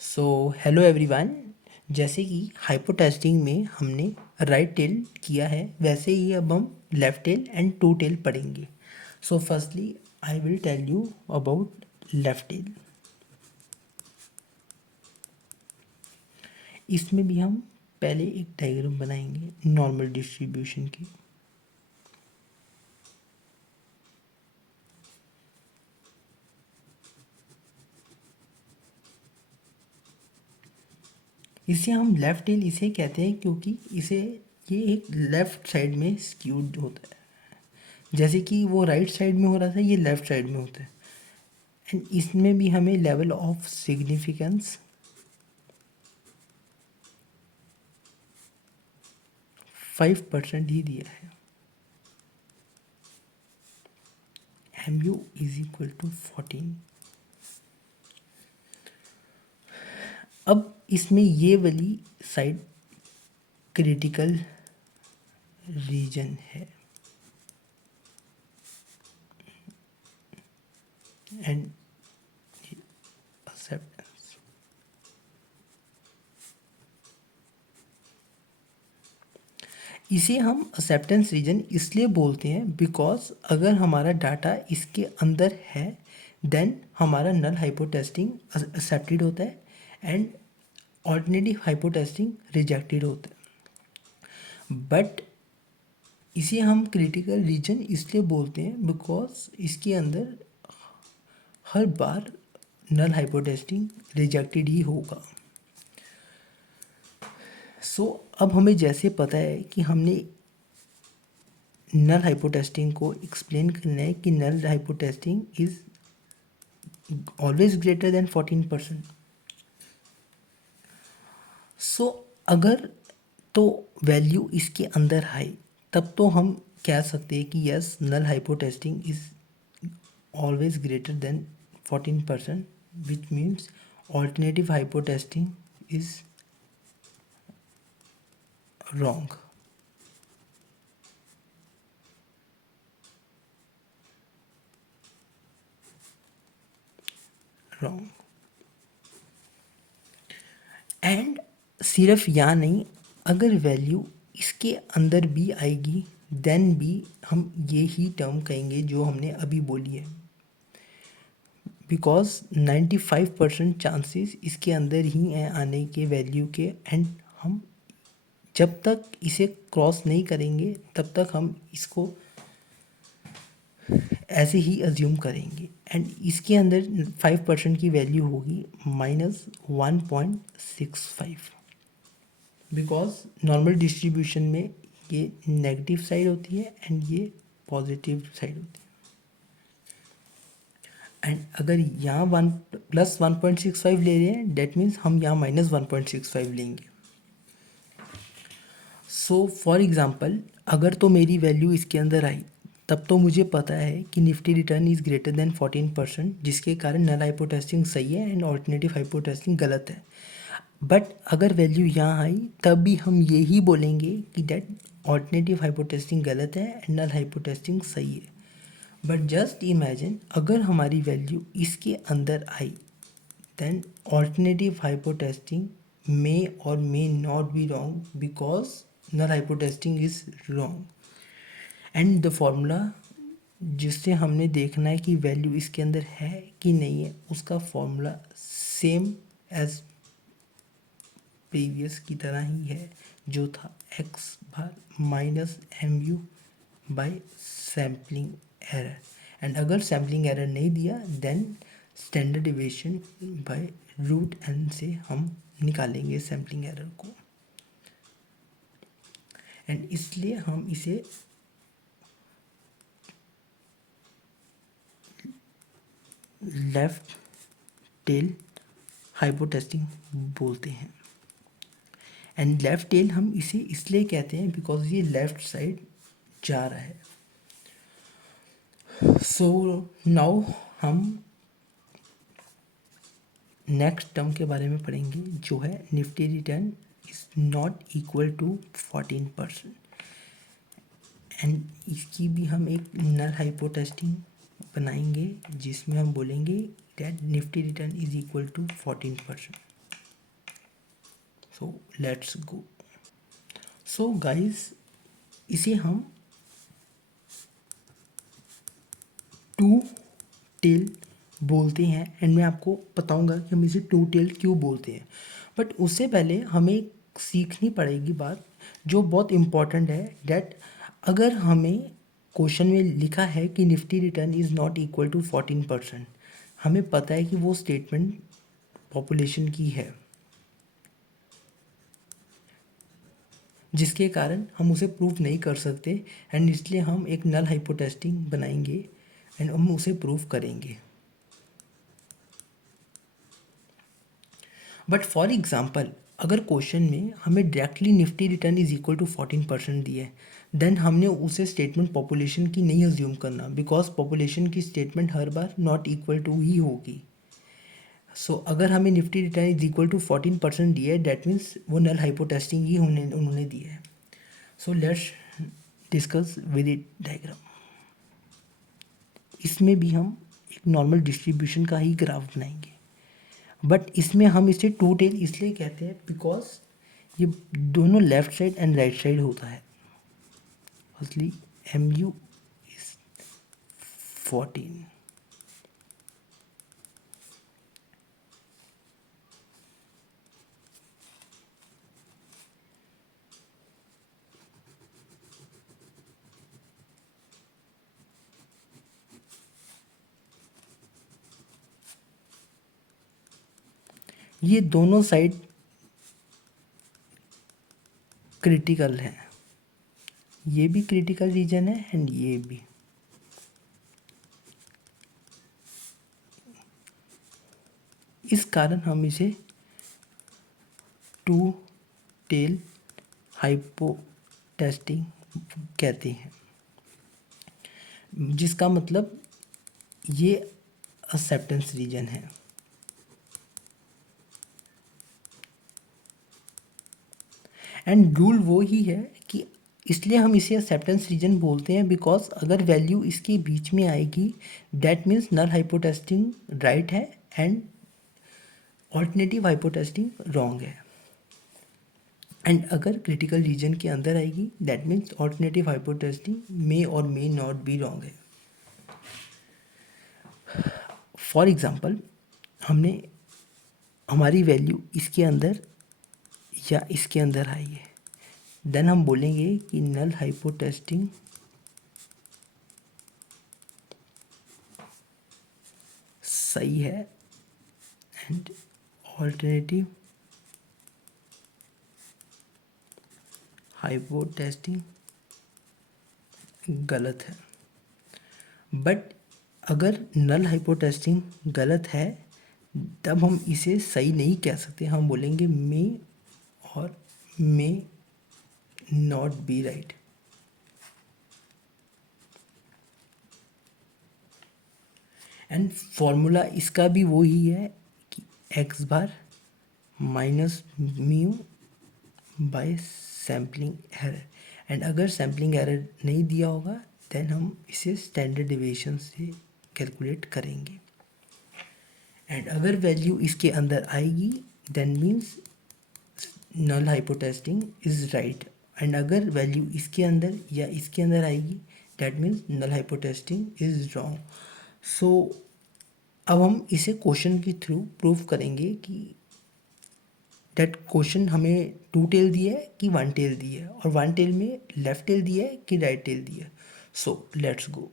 So hello everyone. जैसे कि hypo testing में हमने राइट टेल किया है, वैसे ही अब हम left tail and to tail पढ़ेंगे। So firstly I will tell you about left tail. इसमें भी हम पहले एक डायग्राम बनाएंगे नॉर्मल डिस्ट्रीब्यूशन की। इसे हम लेफ्ट टेल इसे कहते हैं क्योंकि इसे ये एक लेफ्ट साइड में स्क्यूड होता है। जैसे कि वो राइट साइड में हो रहा था, ये लेफ्ट साइड में होता है। एंड इसमें भी हमें लेवल ऑफ सिग्निफिकेंस 5% ही दिया है। mu is equal to 14। अब इसमें ये वाली साइड क्रिटिकल रीजन है एंड एक्सेप्टेंस। इसे हम एक्सेप्टेंस रीजन इसलिए बोलते हैं बिकॉज अगर हमारा डाटा इसके अंदर है देन हमारा नल हाइपोटेस्टिंग एक्सेप्टेड होता है एंड ऑल्टरनेटिव हाइपोटेस्टिंग रिजेक्टेड होता है। बट इसे हम क्रिटिकल रीजन इसलिए बोलते हैं बिकॉज इसके अंदर हर बार नल हाइपोटेस्टिंग रिजेक्टेड ही होगा। सो अब हमें जैसे पता है कि हमने नल हाइपोटेस्टिंग को एक्सप्लेन करना है कि नल hypothesis testing is always greater than 14%। सो अगर तो वैल्यू इसके अंदर है तब तो हम कह सकते हैं कि yes null hypothesis testing is always greater than 14%, which means alternative hypothesis testing is wrong. Wrong. And सिर्फ या नहीं, अगर वैल्यू इसके अंदर भी आएगी देन भी हम ये ही टर्म कहेंगे जो हमने अभी बोली है, बिकॉज 95% चांसेस इसके अंदर ही हैं आने के वैल्यू के। एंड हम जब तक इसे क्रॉस नहीं करेंगे तब तक हम इसको ऐसे ही अज्यूम करेंगे। एंड इसके अंदर 5% की वैल्यू होगी -1.65, बिकॉज नॉर्मल डिस्ट्रीब्यूशन में ये नेगेटिव साइड होती है एंड ये पॉजिटिव साइड होती है। एंड अगर यहाँ +1.65 ले रहे हैं डेट मीन्स हम यहाँ -1.65 लेंगे। सो फॉर एग्ज़ाम्पल अगर तो मेरी वैल्यू इसके अंदर आई तब तो मुझे पता है कि Nifty return is greater than 14%, जिसके कारण नल हाइपोटेस्टिंग सही है एंड ऑल्टरनेटिव हाइपोटेस्टिंग गलत है। बट अगर वैल्यू यहाँ आई तब भी हम ये ही बोलेंगे कि डेट ऑल्टरनेटिव हाइपोटेस्टिंग गलत है एंड नल हाइपोटेस्टिंग सही है। बट जस्ट इमेजिन अगर हमारी वैल्यू इसके अंदर आई then alternative hypothesis testing may or may not be wrong because null hypothesis testing is wrong. And the formula जिससे हमने देखना है कि वैल्यू इसके अंदर है कि नहीं है, उसका फॉर्मूला सेम एज प्रीवियस की तरह ही है, जो था x बार -mu by sampling error. And अगर सैम्पलिंग एरर नहीं दिया then standard deviation by √n से हम निकालेंगे सैम्पलिंग एरर को। एंड इसलिए हम इसे लेफ्ट टेल हाइपोटेस्टिंग बोलते हैं। एंड लेफ्ट टेल हम इसे इसलिए कहते हैं बिकॉज ये लेफ्ट साइड जा रहा है। सो नाउ हम नेक्स्ट टर्म के बारे में पढ़ेंगे जो है Nifty return is not equal to 14%। And इसकी भी हम एक नल हाइपोटेस्टिंग बनाएंगे जिसमें हम बोलेंगे that Nifty return is equal to 14%। So let's go. So guys, इसे हम टू टेल बोलते हैं एंड मैं आपको बताऊंगा कि हम इसे टू टेल क्यों बोलते हैं। बट उससे पहले हमें सीखनी पड़ेगी बात जो बहुत इम्पॉर्टेंट है, डैट अगर हमें क्वेश्चन में लिखा है कि Nifty return is not equal to 14%, हमें पता है कि वो स्टेटमेंट पॉपुलेशन की है, जिसके कारण हम उसे प्रूव नहीं कर सकते एंड इसलिए हम एक नल हाइपोथेसिस बनाएंगे एंड हम उसे प्रूव करेंगे। बट फॉर एग्जाम्पल, अगर क्वेश्चन में हमें directly Nifty return is equal to 14% दिया है, देन हमने उसे स्टेटमेंट पॉपुलेशन की नहीं अज्यूम करना, बिकॉज पॉपुलेशन की स्टेटमेंट हर बार नॉट इक्वल टू ही होगी। सो अगर हमें Nifty return is equal to 14% दिया है, डैट मीन्स वो नल हाइपोटेस्टिंग ही उन्होंने दिया है। So let's discuss with it diagram. इसमें भी हम एक नॉर्मल डिस्ट्रीब्यूशन का ही ग्राफ बनाएंगे, बट इसमें हम इसे टू टेल इसलिए कहते हैं बिकॉज ये दोनों left side and right side होता है। Firstly MU is 14। ये दोनों साइड क्रिटिकल है, ये भी क्रिटिकल रीजन है एंड ये भी। इस कारण हम इसे टू टेल हाइपोटेस्टिंग कहते हैं, जिसका मतलब ये एक्सेप्टेंस रीजन है। एंड रूल वो ही है कि इसलिए हम इसे एक्सेप्टेंस रीजन बोलते हैं बिकॉज अगर वैल्यू इसके बीच में आएगी, दैट मीन्स नल हाइपोटेस्टिंग राइट है एंड ऑल्टरनेटिव हाइपोटेस्टिंग रॉन्ग है। एंड अगर क्रिटिकल रीजन के अंदर आएगी, that means alternative hypothesis testing may or may not be wrong है। फॉर एग्जाम्पल, हमने हमारी वैल्यू इसके अंदर या इसके अंदर आई है, देन हम बोलेंगे कि नल हाइपोटेस्टिंग सही है एंड ऑल्टरनेटिव हाइपोटेस्टिंग गलत है। बट अगर नल हाइपोटेस्टिंग गलत है, तब हम इसे सही नहीं कह सकते, हम बोलेंगे may or may not be right. And formula इसका भी वो ही है कि X bar minus mu by sampling error. And अगर सैम्पलिंग एरर नहीं दिया होगा, देन हम इसे स्टैंडर्ड डिविएशन से कैलकुलेट करेंगे। एंड अगर वैल्यू इसके अंदर आएगी, then means null hypothesis testing is right. And अगर वैल्यू इसके अंदर या इसके अंदर आएगी, that means null hypothesis testing is wrong. So अब हम इसे क्वेश्चन के थ्रू प्रूव करेंगे कि दैट क्वेश्चन हमें टू टेल दिया है कि वन टेल दिया है, और वन टेल में लेफ्ट टेल दिया है कि राइट टेल दिया है। सो लेट्स गो।